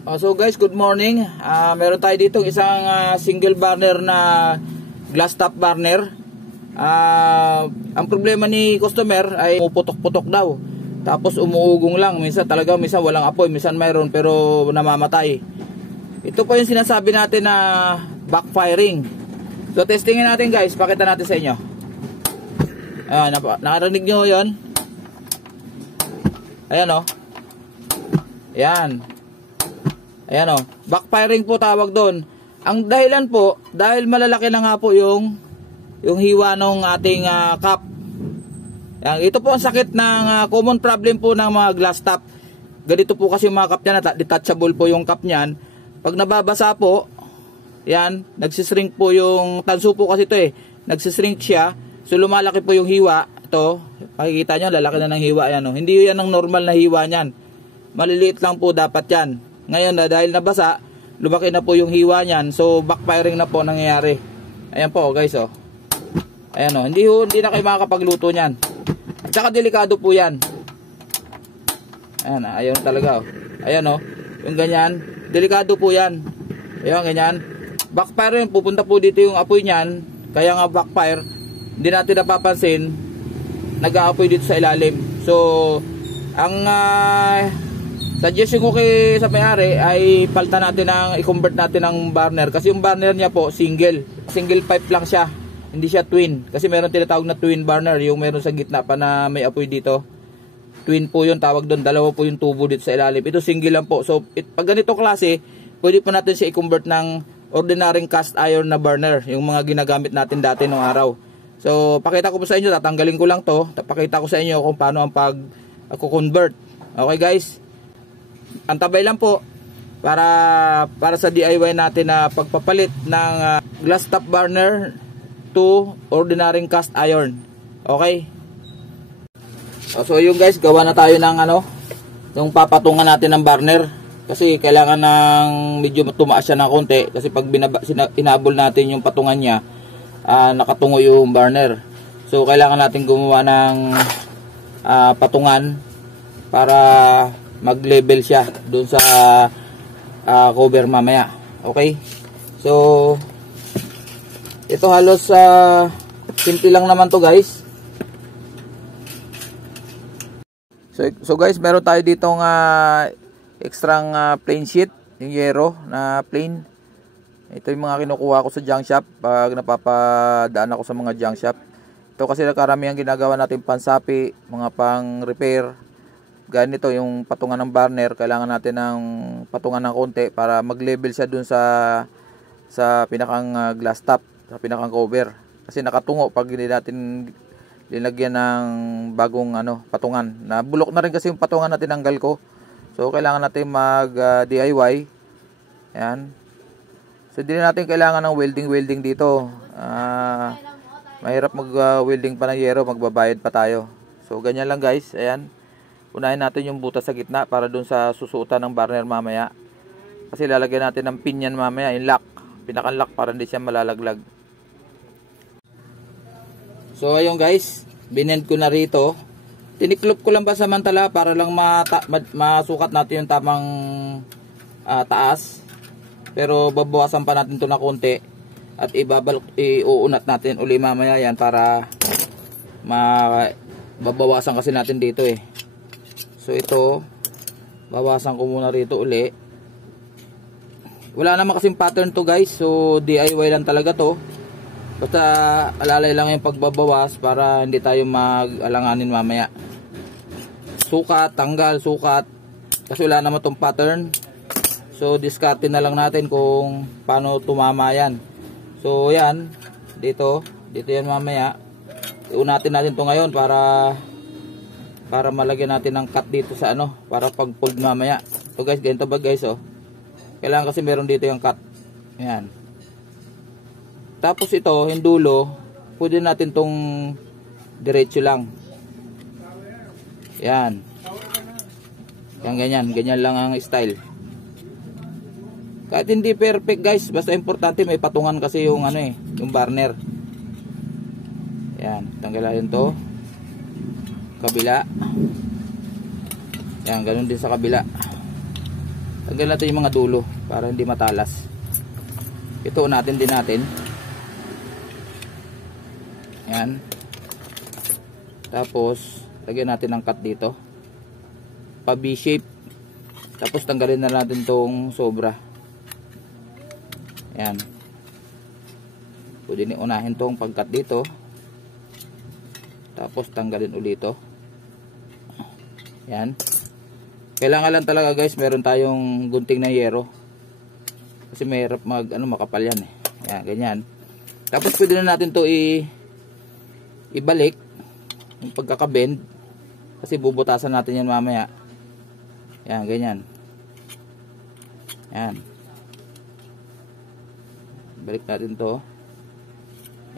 So guys, good morning. Meron tayo dito isang single burner na glass top burner. Ang problema ni customer ay puputok-putok daw. Tapos umuugong lang. Minsan walang apoy, minsan mayroon pero namamatay. Ito po yung sinasabi natin na backfiring. So testingin natin guys, pakita natin sa inyo. Nakarinig nyo yun? Ayan o. Ayan o. Backfiring po tawag doon. Ang dahilan po, dahil malalaki na nga po yung hiwa ng ating cup. Ito po ang sakit ng common problem po ng mga glass top. Ganito po kasi yung mga cup niyan, detachable po yung cup niyan. Pag nababasa po, yan, nagsishrink po yung tanso po kasi ito nagsishrink siya. So lumalaki po yung hiwa. Ito, makikita nyo, lalaki na ng hiwa yan. Hindi yan ang normal na hiwa niyan. Maliliit lang po dapat yan. Ngayon dahil nabasa, lumaki na po yung hiwa niyan. So backfiring na po nangyayari. Ayan po guys Ayan hindi na kayo makakapagluto niyan. At saka delikado po yan. Ayan, ayaw talaga Ayan yung ganyan, delikado po yan. Ayan, ganyan. Backfire yun, pupunta po dito yung apoy niyan. Kaya nga backfire, hindi natin napapansin, nag-aapoy dito sa ilalim. So ang suggestion ko sa may-ari ay palitan natin i-convert natin ng burner. Kasi yung burner niya po single pipe lang siya, hindi siya twin. Kasi meron tinatawag na twin burner, yung meron sa gitna pa na may apoy dito. Twin po yun tawag doon, dalawa po yung tubo dito sa ilalim. Ito single lang po. So pag ganito klase, pwede po natin siya i-convert ng ordinary cast iron na burner, yung mga ginagamit natin dati nung araw. So pakita ko po sa inyo, tatanggalin ko lang to, pakita ko sa inyo kung paano ang pag-convert. Okay guys, antabay lang po para sa DIY natin na pagpapalit ng glass top burner to ordinary cast iron. Okay, so yung guys, gawa na tayo ng yung papatungan natin ng burner. Kasi kailangan ng medyo tumaas siya ng konti. Kasi pag inabol natin yung patungan niya, nakatungo yung burner. So kailangan natin gumawa ng patungan para mag-level siya doon sa cover mamaya. Okay? So ito halos simple lang naman to guys. So guys, meron tayo ditong extrang plain sheet, yung yero na plain. Ito yung mga kinukuha ko sa junk shop pag napapadaan ako sa mga junk shop. Ito kasi karamihan ginagawa natin pansapi, mga pang repair. Ganito yung patungan ng burner, kailangan natin ng patungan ng konti para mag-level siya dun sa pinakang glass top, sa pinakang cover. Kasi nakatungo pag hindi natin linagyan ng bagong patungan. Nabulok na rin kasi yung patungan na tinanggal ko. So kailangan natin mag DIY. Ayan. So hindi natin kailangan ng welding dito. Mahirap mag welding pa ng yero, magbabayad pa tayo. So ganyan lang guys. Ayan. Unahin natin yung butas sa gitna para dun sa susuotan ng burner mamaya. Kasi lalagyan natin ng pin yan mamaya, yung lock, pinakang lock para hindi siya malalaglag. So ayun guys, binend ko na rito. Tiniklop ko lang ba samantala para lang masukat natin yung tamang taas. Pero babawasan pa natin ito na konti. At iuunat natin uli mamaya yan para babawasan kasi natin dito So ito, bawasan ko muna rito uli. Wala naman kasing pattern to guys. So DIY lang talaga to. Basta alalay lang yung pagbabawas para hindi tayo mag-alanganin mamaya. Sukat, tanggal, sukat. Kasi wala naman tong pattern. So discarte na lang natin kung paano tumama yan. So yan, dito yan mamaya. Iunatin natin to ngayon para malagyan natin ng cut dito sa para pag fold mamaya. So guys, ganito ba guys Kailangan kasi meron dito yung cut. Ayan. Tapos ito, yung dulo, pwede natin tong diretso lang. Yan. Yan ganyan lang ang style. Kahit hindi perfect guys, basta importante may patungan kasi yung yung burner. Yan, tanggalin to. Kabila. Yan, ganun din sa kabila. Tanggal natin yung mga dulo para hindi matalas. Ito natin din natin. Yan. Tapos lagyan natin ng cut dito. Pa V-shape. Tapos tanggalin na natin tong sobra. Yan. Pwede ni unahin tong pag-cut dito. Tapos tanggalin ulit ito. Yan. Kailangan lang talaga guys, meron tayong gunting na yero. Kasi mahirap makapal yan eh. Yan, ganyan. Tapos pwede na natin to ibalik yung pagkaka-bend. Kasi bubutasan natin yan mamaya. Yan, ganyan. Yan. Balik natin to.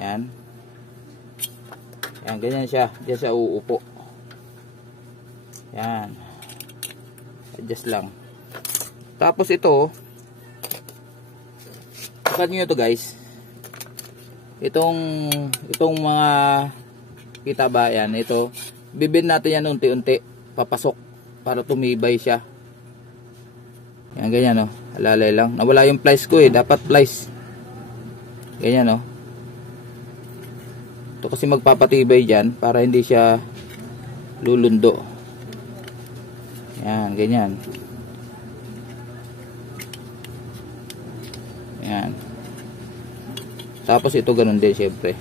Yan. Yan, ganyan siya. Diyan siya uupo. Yan. Adjust lang. Tapos ito, sukat nyo ito guys. Itong mga kita ba yan, ito, bibin natin yan unti-unti, papasok para tumibay siya. Yan, ganyan o. Alalay lang. Nawala yung plies ko eh. Dapat plies. Ganyan o. Ito kasi magpapatibay dyan para hindi siya lulundo. Yan, ganyan. Yan. Tapos ito ganun din syempre.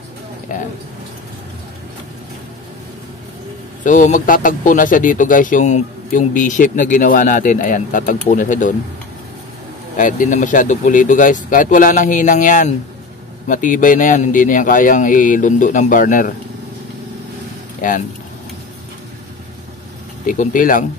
Yan. So magtatagpo na siya dito guys yung V-shape na ginawa natin. Ayan, tatagpo na siya doon. Kahit din na masyado pulido guys. Kahit wala nang hinang yan. Matibay na yan. Hindi na yan kayang ilundo ng burner. Yan. Kunti lang.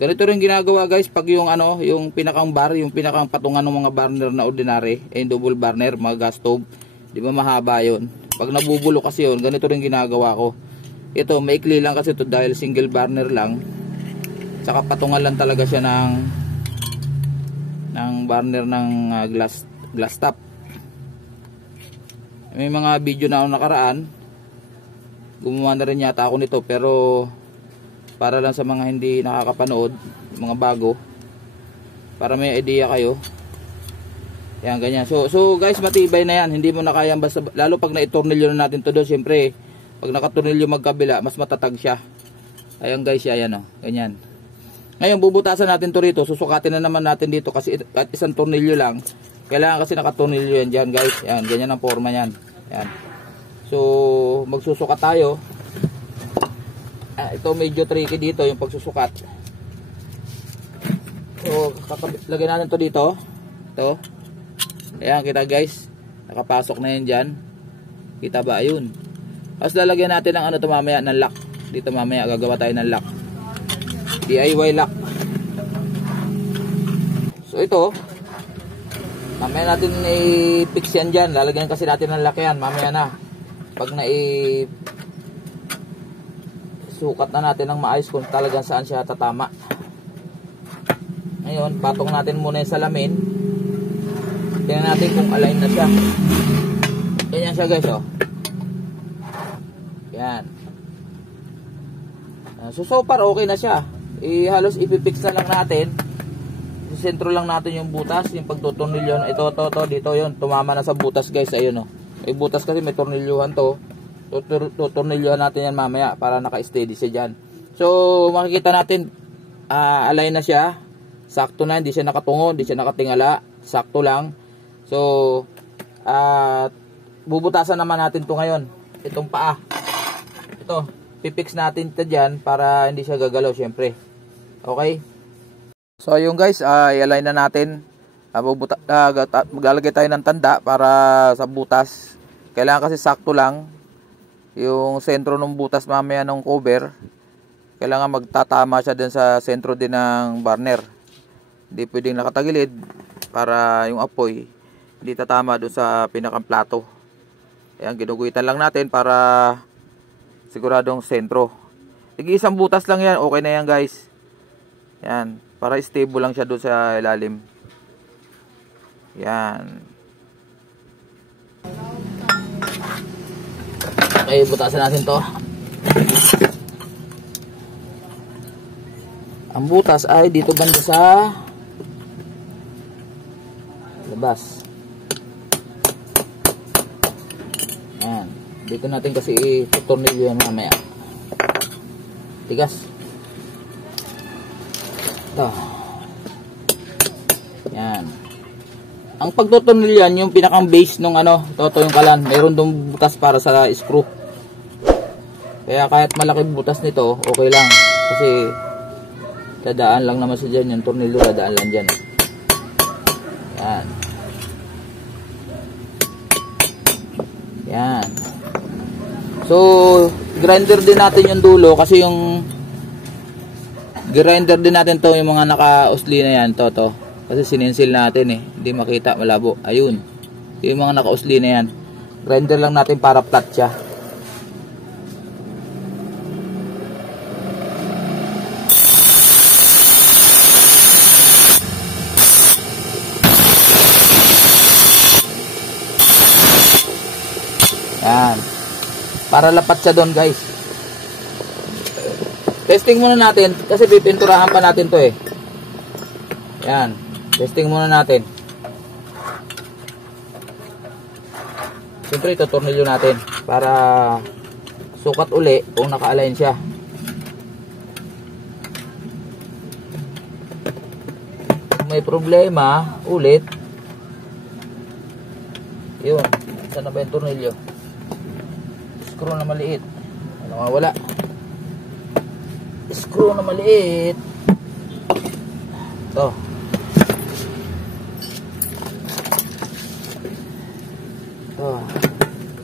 Ganito rin ginagawa guys pag yung yung pinakang bar, yung pinakang patungan ng mga burner na ordinary, double burner, mga gas stove, di ba mahaba yun. Pag nabubulo kasi yun, ganito rin ginagawa ko. Ito, maikli lang kasi ito dahil single burner lang. Saka patungan lang talaga siya ng burner ng glass top. May mga video na ako nakaraan, gumawa na rin yata ako nito, pero para lang sa mga hindi nakakapanood, mga bago, para may idea kayo. Yan, ganyan. So guys, matibay na yan. Hindi mo na kayang basta, lalo pag naitornilyo na natin to doon, siyempre pag nakatornilyo magkabila, mas matatag siya. Ayan guys, yan o, ganyan. Ngayon bubutasan natin to rito, susukatin na naman natin dito kasi at isang tornilyo lang. Kailangan kasi nakatornilyo yan dyan guys. Yan, ganyan ang forma yan. Yan. So magsusukat tayo. Ito medyo tricky dito yung pagsusukat. So lagyan natin to dito. Ito. Ayan, kita guys, nakapasok na yan dyan. Kita ba? Ayun. Tapos lalagyan natin ng to mamaya, ng lock. Dito mamaya gagawa tayo ng lock, DIY lock. So ito, mamaya natin i-fix yan dyan. Lalagyan kasi natin ng lock yan mamaya na. Pag sukat na natin ng maayos kung talagang saan siya tatama. Ngayon, patong natin muna yung salamin. Tingnan natin kung align na siya. Ganyan siya guys, oh. Yan. So far okay na siya. Halos ipipix na lang natin. Sa sentro lang natin yung butas, yung pagtutornilyo. Ito, dito yun. Tumama na sa butas guys, ayun oh. May butas kasi may tornilyuhan to. Tutornilyohan natin yan mamaya para naka-steady siya dyan. So makikita natin align na siya. Sakto na, hindi siya nakatungo, hindi siya nakatingala. Sakto lang. So bubutasan naman natin to ngayon. Itong paa. Ito, pipix natin ito dyan para hindi siya gagalaw syempre. Okay? So yung guys, i-align na natin. Maglalagay tayo ng tanda para sa butas. Kailangan kasi sakto lang yung sentro ng butas mamaya ng cover. Kailangan magtatama siya din sa sentro din ng burner. Hindi pwedeng nakatagilid para yung apoy hindi tatama doon sa pinakang plato. Ayan, ginuguhitan lang natin para siguradong sentro. Tig-isang butas lang yan, okay na yan guys. Yan, para stable lang siya doon sa ilalim. Yan. Okay, butasan natin to. Ang butas ay dito banda sa labas. Yan. Dito natin kasi i-tornilyo yan mamaya. Tigas. Ito. Yan. Ang pagtutornilyan, yung pinakang base nung ano, toto yung kalan. Mayroon dong butas para sa screw. Kaya kahit malaki butas nito, okay lang. Kasi dadaan lang naman siya dyan. Yung tornilyo dadaan lang dyan. Yan. Yan. So, grinder din natin yung dulo kasi yung grinder din natin to yung mga naka-usli na yan, to. Kasi sininsil natin eh. Hindi makita, malabo. Ayun. Yung mga naka-usli na yan. Grinder lang natin para flat siya. Yan. Para lapat siya doon, guys. Testing muna natin kasi pipinturahan pa natin to eh. Yan. Testing muna natin. Siyempre, ito-tornilyo natin para sukat uli kung naka-align siya. Kung may problema, ulit. Yun. Saan na ba yung tornilyo? Screw na maliit. Nawawala. Screw na maliit. Ito. Ito.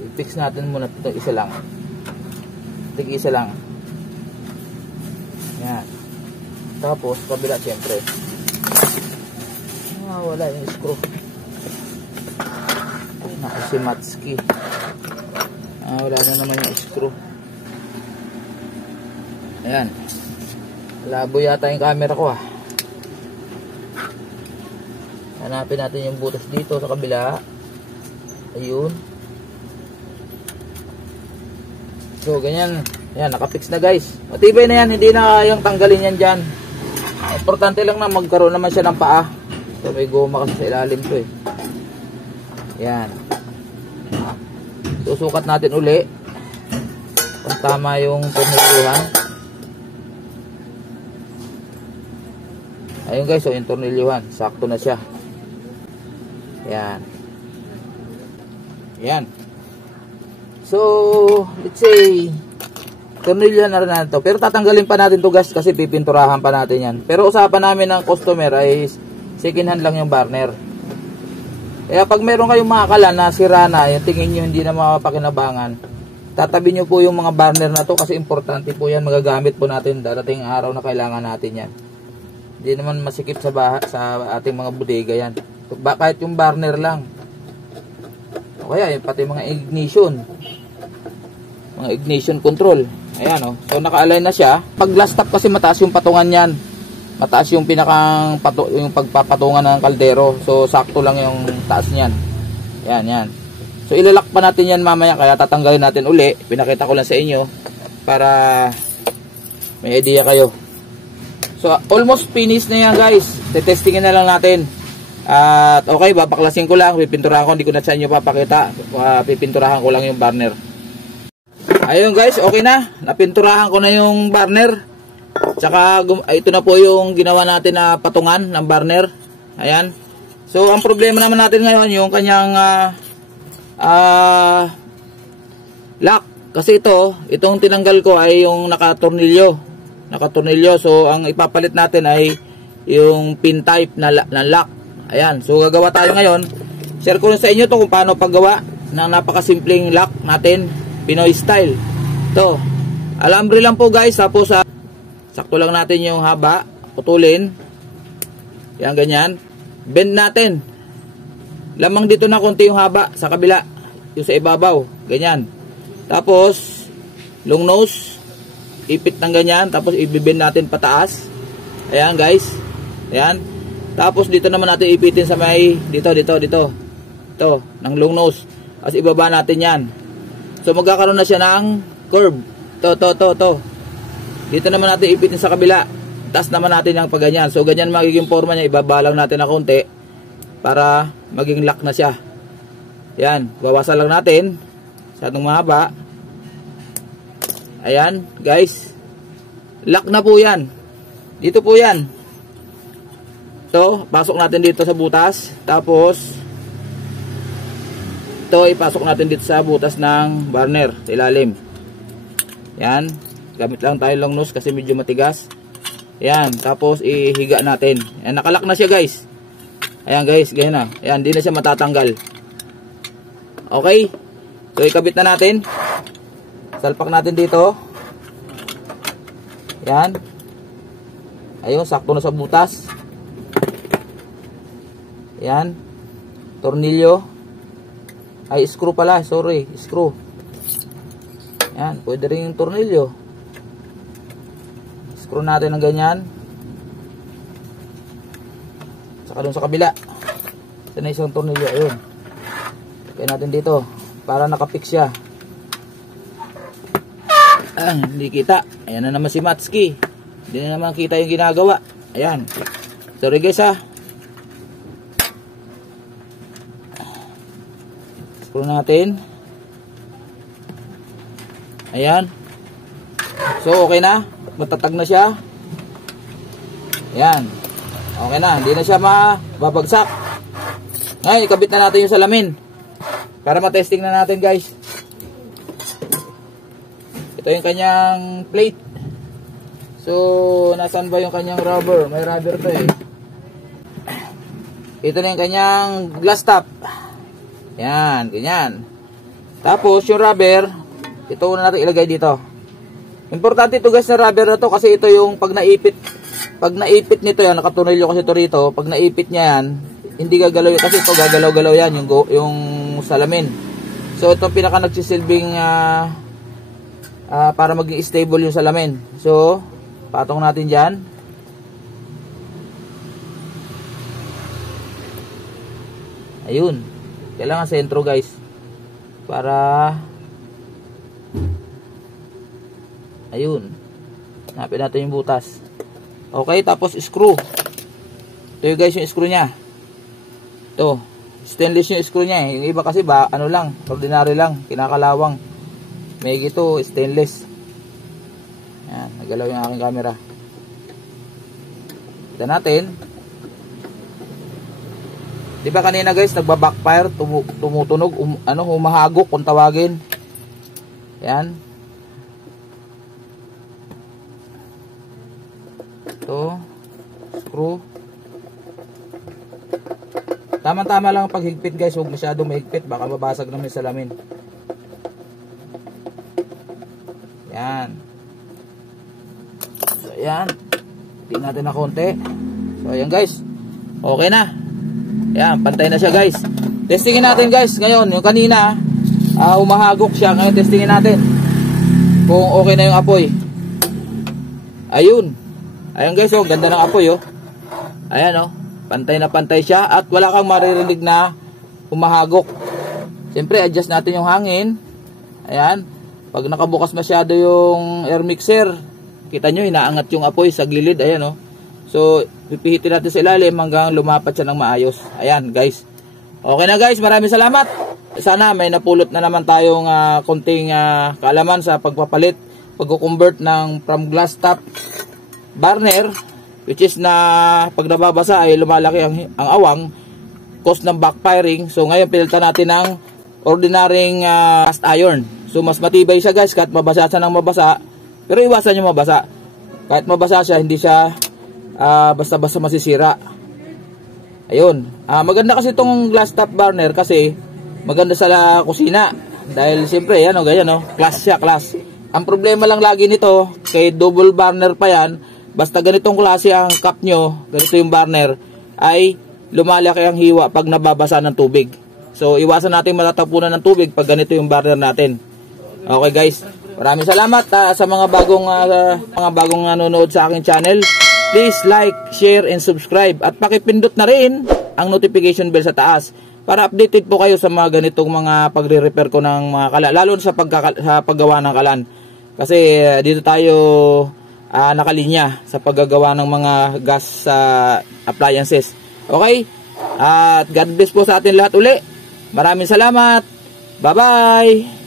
I-fix natin muna ito. Isa lang. Tig-isa lang. Yan. Tapos, kabila siyempre. Wala yung screw. Ay, naku si Matski. Wala na naman yung screw. Ayan. Labo yata yung camera ko ah. Hanapin natin yung butas dito sa kabila. Ayun. So, ganyan. Ayan, nakapix na guys. Matibay na yan. Hindi na kayang tanggalin yan dyan. Importante lang na magkaroon naman siya ng paa. So, may goma kasi sa ilalim to eh. Ayan. Susukat natin uli kung tama yung tornilyuhan. Ayun guys, so yung tornilyuhan sakto na siya. Yan. Yan. So let's say tornilyo na rin natin to. Pero tatanggalin pa natin to guys kasi pipinturahan pa natin yan. Pero usapan namin ng customer ay second hand lang yung burner. Kaya pag meron kayong mga kalan na sira na, yung tingin nyo hindi na mapakinabangan, tatabi nyo po yung mga burner na to kasi importante po yan, magagamit po natin darating araw na kailangan natin yan. Hindi naman masikip sa ating mga bodega yan. Kahit yung burner lang. O kaya pati mga ignition control. Ayan o. So naka-align na siya. Pag last stop kasi mataas yung patungan yan. Mataas yung yung pagpapatungan ng kaldero. So sakto lang yung taas niyan. Yan. So ilalak pa natin yan mamaya kaya tatanggalin natin uli. Pinakita ko lang sa inyo para may idea kayo. So almost finished na yan guys. Tetestingin na lang natin. At okay, babaklasin ko lang, pipinturahan ko, hindi ko na sa inyo papakita. Pipinturahan ko lang yung burner. Ayun guys, okay na. Napinturahan ko na yung burner. Tsaka ito na po yung ginawa natin na patungan ng burner. Ayan. So ang problema naman natin ngayon yung kanyang lock. Kasi itong tinanggal ko ay yung nakatornilyo. So ang ipapalit natin ay yung pin type na lock. Ayan. So gagawa tayo ngayon. Share ko rin sa inyo to kung paano paggawa ng napakasimpleng lock natin, Pinoy style. Ito. Alambre lang po guys. Tapos sakto lang natin yung haba, putulin. Yan ganyan. Bend natin. Lamang dito na konti yung haba sa kabila, yung sa ibabaw, ganyan. Tapos long nose, ipit ng ganyan, tapos i-bend natin pataas. Ayan guys. Ayan. Tapos dito naman natin ipitin sa may dito. Ito, ng long nose. Tapos ibaba natin yan. So magkakaroon na siya ng curve. To. Dito naman natin ipitin sa kabila. Taas naman natin yung pagganyan. So ganyan magiging forma niya. Ibabalang natin na konti para maging lock na siya. Yan, bawasan lang natin sa itong mahaba. Ayan, guys. Lock na po yan. Dito po yan. So, pasok natin dito sa butas. Tapos ito ipasok natin dito sa butas ng burner sa ilalim. Yan, gamit lang tayo long nose kasi medyo matigas. Yan, tapos ihiga natin. Yan, nakalock na siya guys. Ayan guys, ganyan na. Ayan, hindi na siya matatanggal. Okay. So ikabit na natin. Salpak natin dito. Yan. Ayun, sakto na sa butas. Yan. Tornilyo. Ay, screw pala. Sorry, screw. Yan, pwede rin yung tornilyo. Screw natin ng ganyan. Saka dun sa kabila. Ito na isang tornilyo. Ayun. Kaya natin dito. Para nakapix siya. Ah, hindi kita. Ayan na naman si Matsuki. Hindi na naman kita yung ginagawa. Ayan. Sorry guys ha. Screw natin. Ayan. So okay na. Matatag na siya. Ayan. Okay na. Hindi na siya mababagsak. Ngayon ikabit na natin yung salamin. Para matesting na natin guys. Ito yung kanyang plate. So nasaan ba yung kanyang rubber? May rubber to eh. Ito na yung kanyang glass top. Yan, ganyan. Tapos yung rubber, ito na natin ilagay dito. Importante ito guys na rubber na to kasi ito yung pag naipit nito yan, nakatunilyo kasi ito rito, pag naipit niya yan, hindi gagalaw yun, kasi ito gagalaw-galaw yan yung salamin. So ito pinaka nagsisilbing para maging stable yung salamin. So patong natin dyan. Ayun. Kailangan sentro guys. Para ayun. Hanapin natin yung butas. Okay, tapos screw. Ito yung guys yung screw nya. Ito. Stainless yung screw nya eh. Yung iba kasi ba, ano lang, ordinary lang, kinakalawang. May ito, stainless. Yan, nagalaw yung aking camera. Kita natin. Diba kanina guys, nagba-backfire, tumutunog, humahagok kung tawagin. Yan. Ito, screw. Tama-tama lang ang paghigpit guys, huwag masyadong mahigpit, baka mabasag naman yung salamin. Yan. So yan. Tingnan natin na konti. So ayan guys. Okay na. Yan, pantay na siya guys. Testingin natin guys. Ngayon, yung kanina, humahagok siya. Ngayon, testingin natin kung okay na yung apoy. Ayun. Ayun guys, oh, ganda ng apoy oh. Ayan oh. Pantay na pantay siya at wala kang maririnig na humahagok. Siyempre, adjust natin yung hangin. Ayan. Pag nakabukas masyado yung air mixer, kita nyo, inaangat yung apoy sa gilid. Ayan oh. So, pipihitin natin sa ilalim hanggang lumapat siya ng maayos. Ayan guys. Okay na guys, maraming salamat. Sana may napulot na naman tayong konting kaalaman sa pagpapalit, pagko-convert ng from glass top burner, which is na pag nababasa ay lumalaki ang awang, cause ng backfiring. So ngayon pinalitan natin ng ordinaryong cast iron. So mas matibay siya guys kahit mabasa siya ng mabasa. Pero iwasan nyo mabasa. Kahit mabasa siya, hindi siya basta-basta masisira. Ayun. Maganda kasi itong glass top burner kasi maganda sa kusina. Dahil siyempre, yan o, ganyan o. Class siya, class. Ang problema lang lagi nito, kay double burner pa yan, basta ganitong klase ang cup nyo, ganito yung burner, ay lumalaki ang hiwa pag nababasa ng tubig. So, iwasan natin matatapunan ng tubig pag ganito yung burner natin. Okay guys. Maraming salamat sa mga bagong nanonood sa aking channel. Please like, share, and subscribe. At pakipindot na rin ang notification bell sa taas para updated po kayo sa mga ganitong mga pagre-repair ko ng mga kalan. Lalo sa paggawa ng kalan. Kasi dito tayo nakalinya sa paggagawa ng mga gas appliances. Okay? At God bless po sa atin lahat uli. Maraming salamat. Bye-bye.